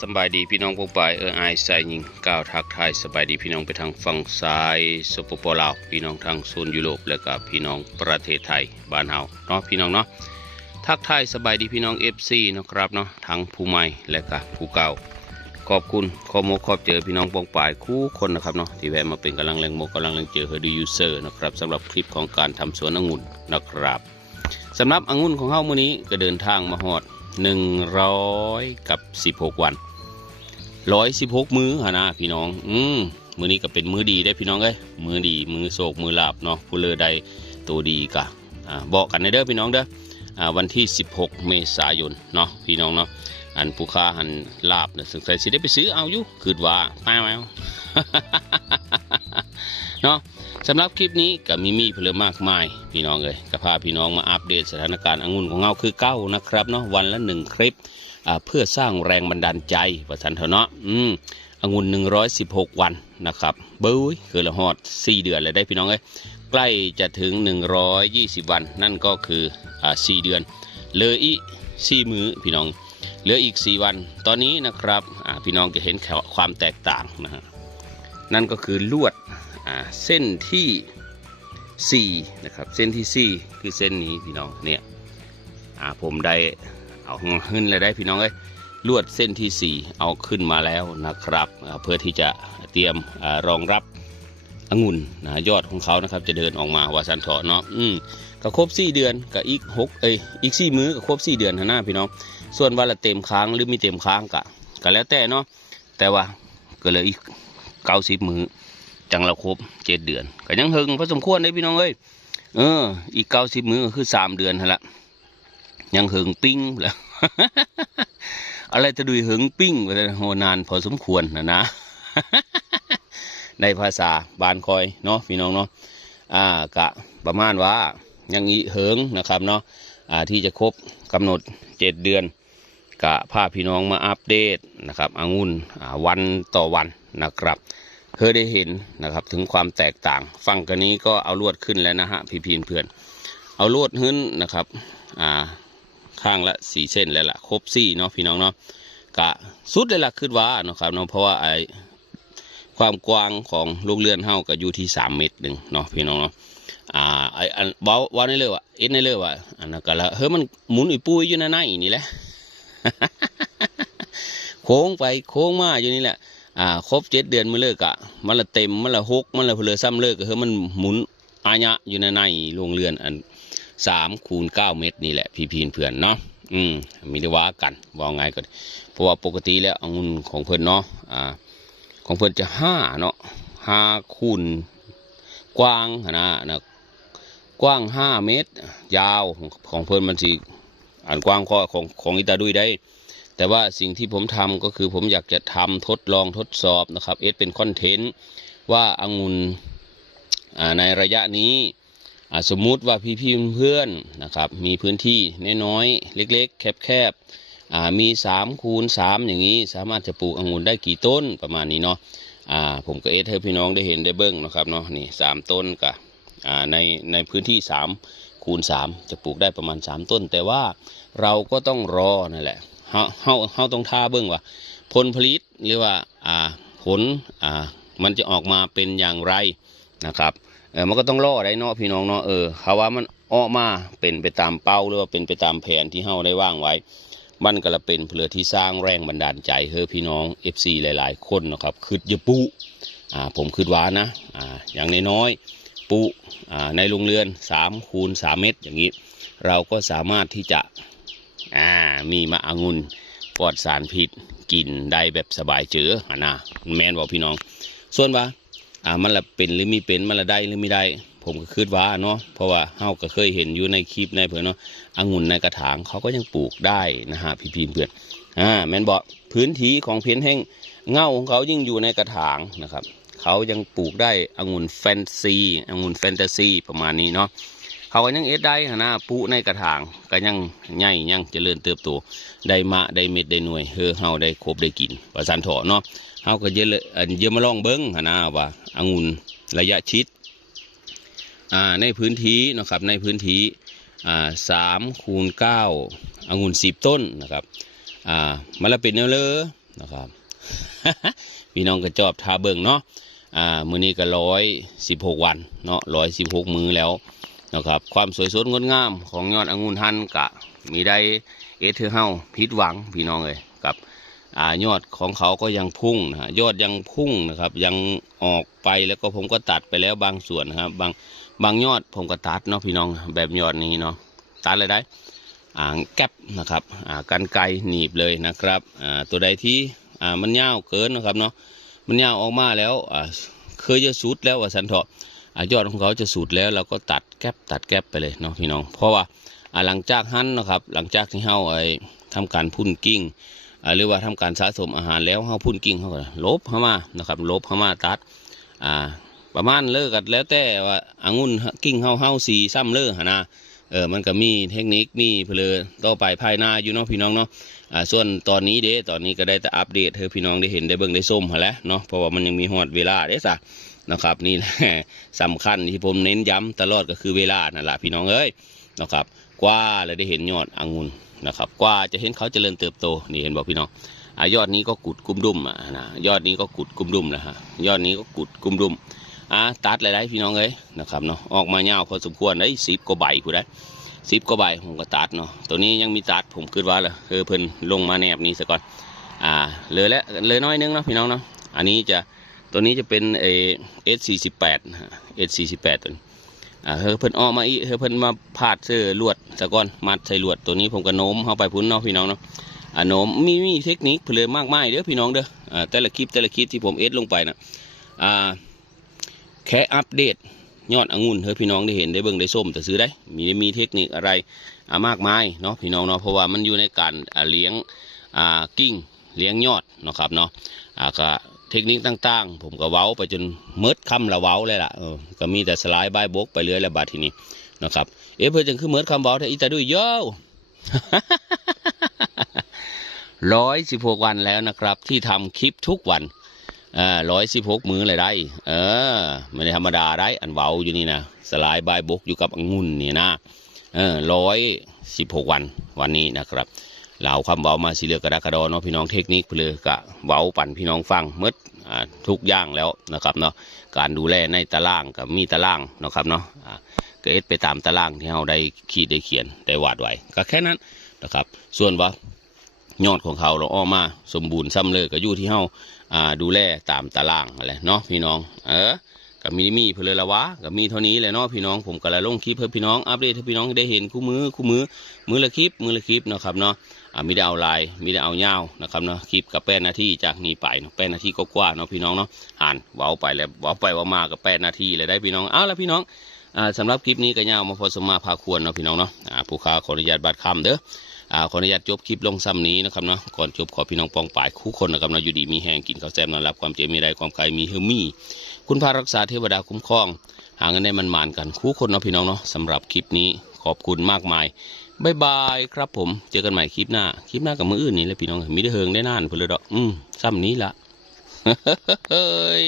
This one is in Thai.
สบายดีพี่น้องพวกปายเออไอายใส่ยิงก้าวทักทายสบายดีพี่น้องไปทางฝั่งซ้ายสปปลาวพี่น้องทางโซนยุโรปและก็พี่น้องประเทศไทยบ้านเฮาเนาะพี่น้องเนาะทักทายสบายดีพี่น้อง FC เนาะครับเนาะทั้งผู้ใหม่และก็ผู้เก่าขอบคุณขอโมขอบเจอพี่น้องปองป่ายคู่คนนะครับเนาะที่แวะมาเป็นกำลังแรงโมกำลังแรงเจอเฮอร์ดียูเซอร์นะครับสำหรับคลิปของการทำสวนองุ่นนะครับสำหรับองุ่นของเฮามื้อนี้ก็เดินทางมาฮอด100 กับ 16 วัน ร้อยสิบหกมือหนนะพี่น้อง อืมมือนี้ก็เป็นมือดีได้พี่น้องเอ้ยมือดีมือโศกมือลาบเนาะผู้เลอใดตัวดีกะอ่าบอกกันในเด้อพี่น้องเด้ออ่าวันที่ 16 เมษายนเนาะพี่น้องเนาะอันผู้ค้าหันลาบเนี่ยสงสัยสิได้ไปซื้อเอาอยู่คือว่าไป้าแมว เนาะสำหรับคลิปนี้ก็มีมีเพลือมากมายพี่น้องเลยก็พาพี่น้องมาอัปเดตสถานการณ์องุ่นของเราคือเก้านะครับเนาะวันละหนึ่งคลิปเพื่อสร้างแรงบันดาลใจประสันเถอะเนาะอืมองุ่น 116 วันนะครับเบ้ยคือละฮอด 4 เดือนเลยได้พี่น้องเอ้ยใกล้จะถึง 120 วัน นั่นก็คืออ่า4เดือนเหลืออีก4มื้อพี่น้องเหลืออีก 4 วัน ตอนนี้นะครับพี่น้องจะเห็นความแตกต่างนะฮะนั่นก็คือลวด เส้นที่4นะครับเส้นที่4คือเส้นนี้พี่น้องเนี่ยผมได้เอาขึ้นเลยได้พี่น้องเอ้ยลวดเส้นที่ 4 เอาขึ้นมาแล้วนะครับ เพื่อที่จะเตรียมอรองรับองุ่นนะยอดของเขานะครับจะเดินออกมาวาสันเถาะเนาะอืมก็ครบ 4 เดือนกับอีก6เอ้ยอีก 4 มื้อก็ครบ 4 เดือนหน้าพี่น้อง ส่วนวันละเต็มค้างหรือมีเต็มค้างกะก็แล้วแต่เนาะแต่ว่าก็เลยอีก 90 มื้อ จังเราครบ7เดือนก็ยังหึงพอสมควรได้พี่น้องเอ้ยเออ อีก90มื้อคือ3เดือนหั่นละยังหึงปิ้งแล้วอะไรจะดูหึงปิ้งไปเลยโหนานพอสมควรนะนะในภาษาบานคอยเนาะพี่น้องเนาะอ่ากะประมาณว่ายังอีเหิงนะครับเนาะอ่าที่จะครบกำหนดเจ็ดเดือนกะพาพี่น้องมาอัปเดตนะครับอางุ่นอ่าวันต่อวันนะครับ เคยได้เห็นนะครับถึงความแตกต่างฟังกันนี้ก็เอาลวดขึ้นแล้วนะฮะพี่พีนเพื่อน เอาลวดหึ้นนะครับอ่าข้างละสี่เส้นแล้วล่ะครบสี่เนาะพี่น้องเนาะกะสุดเลยล่ะคือว่าเนาะครับเนาะเพราะว่าไอความกว้างของลูกเรือนเฮาก็อยู่ที่สามเมตรหนึ่งเนาะพี่น้องเนาะอ่าไออันเว้าวาในเลยว่าเอ็นในเลยว่าอันนั้นก็ละเฮ้ยมันหมุนอีปุ้ยอยู่ในในนี่แหละโค้งไปโค้งมาอยู่นี่แหละ อ่าครบเจ็ดเดือนมาเลิกอะมันละเต็มมันละหกมันละเพลือซ้ำเลิกก็คือมันหมุนอาญะอยู่ในในโรงเรือนอันสามคูณเก้าเมตรนี่แหละ พี่พีนเพื่อนเนาะอืมมีได้ว่ากันว่าไงก็เพราะว่าปกติแล้วองุ่นของเพื่อนเนาะอ่าของเพื่อนจะห้าเนาะห้าคูณกว้างนะนะกว้างห้าเมตร ยาวของเพื่อนมันสิอ่านกว้างก็ของของอิตาดุยได้ แต่ว่าสิ่งที่ผมทำก็คือผมอยากจะทำทดลองทดสอบนะครับเอสเป็นคอนเทนต์ว่าองุ่นในระยะนี้สมมุติว่าพี่พี่ๆเพื่อนๆนะครับมีพื้นที่น้อยๆเล็กๆ แคบๆมีสามคูณสามอย่างนี้สามารถจะปลูกองุ่นได้กี่ต้นประมาณนี้เนาะผมก็เอสให้พี่น้องได้เห็นได้เบิ้งนะครับเนาะนี่สามต้นกับในในพื้นที่สามคูณสามจะปลูกได้ประมาณสามต้น แต่ว่าเราก็ต้องรอนั่นแหละ เฮาเฮาเฮาต้องท่าเบิ้งว่าผลผลิตหรือว่าอ่าผลอ่ามันจะออกมาเป็นอย่างไรนะครับเออมันก็ต้องล่อได้เนาะพี่น้องเนาะเออเขาว่ามันออกมาเป็นไปตามเป้าหรือว่าเป็นไปตามแผนที่เฮาได้วางไว้ มันก็ละเป็นเพื่อที่สร้างแรงบันดาลใจเฮ้อพี่น้อง FC หลาย ๆ คนนะครับคืดอยปุอ่าผมคืดว่านะอ่าอย่างน้อยๆปุอ่าในโรงเรือน3คูณ3เมตรอย่างนี้ เราก็สามารถที่จะ อ่ามีมะองุ่นปลอดสารพิษกินได้แบบสบายเจือหนนะแมนบอกพี่น้อง ส่วนว่าอ่ามันละเป็นหรือมีเป็นมันละได้หรือไม่ได้ ผมก็คิดว่าเนาะเพราะว่าเฮาก็เคยเห็นอยู่ในคลิปในเพื่อนเนาะองุ่นในกระถางเขาก็ยังปลูกได้นะฮะพี่พีเพื่อนอ่าแมนบอกพื้นที่ของเพียนแห้งเงาของเขายิ่งอยู่ในกระถางนะครับเขายังปลูกได้องุ่นแฟนซีองุ่นแฟนตาซีประมาณนี้เนาะ เขาก็ยังเอ็ดได้หนะปูในกระถางก็ยังใหญ่ยังเจริญเติบโตได้มะได้เม็ดได้หน่วยเฮอเฮาได้ครบได้กินประสานเถอะเนาะเฮาก็เยอะเลยเอ่อเยอะมาลองเบิ้งหนะว่าองุ่นระยะชิดอ่าในพื้นที่นะครับในพื้นที่อ่าสามคูณเก้าองุ่นสิบต้นนะครับอ่ามันละเป็นแนวเลอนะครับพี่น้องก็จอบทาเบิ่งเนาะอ่ามื้อนี้ก็ร้อยสิบหกวันเนาะร้อยสิบหกมื้อแล้ว นะครับ ความสวยสดงดงามของยอดองุ่นฮันกะ มีได้เอเธอเฮาผิดหวังพี่น้องเลยกับอยอดของเขาก็ยังพุ่งนะฮะยอดยังพุ่งนะครับ ยังออกไปแล้วก็ผมก็ตัดไปแล้วบางส่วนนะครับ บางบางยอดผมก็ตัดเนาะพี่น้องแบบยอดนี้เนาะตัดเลยได้อ่างแก๊บนะครับอ่ากันไกหนีบเลยนะครับอ่าตัวใดที่อ่ามันยาเกินนะครับเนาะมันยาออกมาแล้วอ่าเคยจะสุดแล้วว่าสันเถาะอ่า ยอดของเขาจะสุดแล้วเราก็ตัดแก๊บตัดแก๊บไปเลยเนาะพี่น้อง เพราะว่าหลังจากหั่นนะครับหลังจากที่เฮาไอ้ทำการพุ่นกิ้งหรือว่าทำการสะสมอาหารแล้วเฮาพุ่นกิ้งเฮาก็ลบเข้ามานะครับลบเข้ามาตัดอ่าประมาณเลิกกันแล้วแต่ว่าอางุ่นกิ้งเฮาเฮาสีซ้ำเลิกนะเออมันก็มีเทคนิคมีเพลอต่อไปภายหน้าอยู่เนาะพี่น้องเนาะอ่าส่วนตอนนี้เด้ตอนนี้ก็ได้แต่อัปเดตให้พี่น้องได้เห็นได้เบิ่งได้ส้มหาแล้วเนาะเพราะว่ามันยังมีหอดเวลาเด้สะ นะครับ นี่แหละสำคัญที่ผมเน้นย้ำตลอดก็คือเวลานั่นแหละพี่น้องเอ้ยนะครับ กว่าเราได้เห็นยอดองุ่นนะครับ กว่าจะเห็นเขาเจริญเติบโตนี่เห็นบอกพี่น้องอายอดนี้ก็กุดกุ้มดุมอะนะยอดนี้ก็กุดกุ้มดุมนะฮะยอดนี้ก็กุดกุ้มดุมอ่าตัดหลายๆพี่น้องเอ้ยนะครับเนาะออกมาเงาวพอสมควรได้สิบกว่าใบผู้ได้สิบกว่าใบผมก็ตัดเนาะตัวนี้ยังมีตัดผมคิดว่าเลยคือเพิ่นลงมาแนบนี้ซะก่อนอ่าเลือแล้วเลือน้อยนึงเนาะพี่น้องเนาะอันนี้จะ ตัวนี้จะเป็นเอเอสสี่สิบแปดเอสสี่สิบแปดตัวนี้อ่าเฮ้ยเพิ่นออมาอีเฮ้ยเพิ่นมาพาดเสื้อลวดซะก่อนมัดใส่ลวดตัวนี้ผมก็โน้มเข้าไปพุ่นเนาะพี่น้องเนาะอ่าโน้มมีมีเทคนิคเพลินมากมายเด้อพี่น้องเด้ออ่าแต่ละคลิปแต่ละคลิปที่ผมเอสลงไปนะอ่าแค่อัปเดตยอดองุ่นเฮ้ยพี่น้องได้เห็นได้เบิ่งได้ส้มแต่ซื้อได้ มีมีเทคนิคอะไรอ่ามากมายเนาะพี่น้องเนาะเพราะว่ามันอยู่ในการอ่าเลี้ยงอ่ากิ้งเลี้ยงยอดเนาะครับเนาะอ่าก็ เทคนิคต่างๆ ผมก็เว้าไปจนมิดคำละเว้าเลยล่ะก็มีแต่สลายใบายบกไปเรื่อยแล้วบาดทีนี้นะครับ เอ๊ะเพื่อจังคือมิดคำเว้าแต่อีตาดุยโย่ร้อยสิบหกวันแล้วนะครับ ที่ทำคลิปทุกวันอ่าร้อยสิบหกมือเลยได้ เออไม่ได้ธรรมดาได้ อันเว้าอยู่นี่นะสลายใบายบกอยู่กับองุ่นนี่นะเออร้อยสิบหกวันวันนี้นะครับ เหล่าคำเว้ามาสิเลือกกระดากระดอเนาะพี่น้องเทคนิคเพลอกะเว้าปั่นพี่น้องฟังหมดทุกอย่างแล้วนะครับเนาะการดูแลในตารางกับมีตารางนะครับเนาะก็เอ็ดไปตามตารางที่เราได้ขีดได้เขียนได้วาดไว้ก็แค่นั้นนะครับ ส่วนว่ายอดของเขาเราออมาสมบูรณ์ซ้ำเลยก็อยู่ที่เฮาดูแลตามตารางอะไรเนาะพี่น้อง เออก็มีมีเพลละวะก็มีเท่านี้แหละเนาะพี่น้องผมก็เลยลงคลิปให้พี่น้องอัปเดตให้พี่น้องได้เห็นคู่มือคู่มือมือละคลิปมือละคลิปนะครับเนาะ อ่ามีได้เอาลายไมีได้เอาเงาวนะครับเนาะคลิปกับแป้นนาที่จากนี้ไปเนาะแป้นนาที่ก็กว่าเนาะพี่น้องเนาะอ่านเว้าไปแล้วเว้าไปว่ามากับแป้นนาที่เลยได้พี่น้องอ้าวแล้วพี่น้องอ่าสำหรับคลิปนี้ก็ยาวมาพอสมมาพาควรเนาะพี่น้องเนาะผู้ค้าขออนุญาตบัตรคำเด้ออขออนุญาตจบคลิปลงซ้ำนี้นะครับเนาะก่อนจบขอพี่น้องปองป่ายคู่คนนะครับเนาะอยู่ดีมีแหงกินข้าวแซ่บนอนรับความเจ็บมีไรความใครมีเฮมี่คุณพารักษาเทวดาคุ้มครอง หาเงินได้มันหมานกันคู่คนเนาะพี่น้องเนาะสำหรับคลิปนี้ขอบคุณมากมาย บายบายครับผม เจอกันใหม่คลิปหน้า คลิปหน้ากับมืออื่นนี่แหละพี่น้อง มีได้เฮิงได้นานเพื่อเลยดอก อืมซ้ำนี้ละเฮ้ย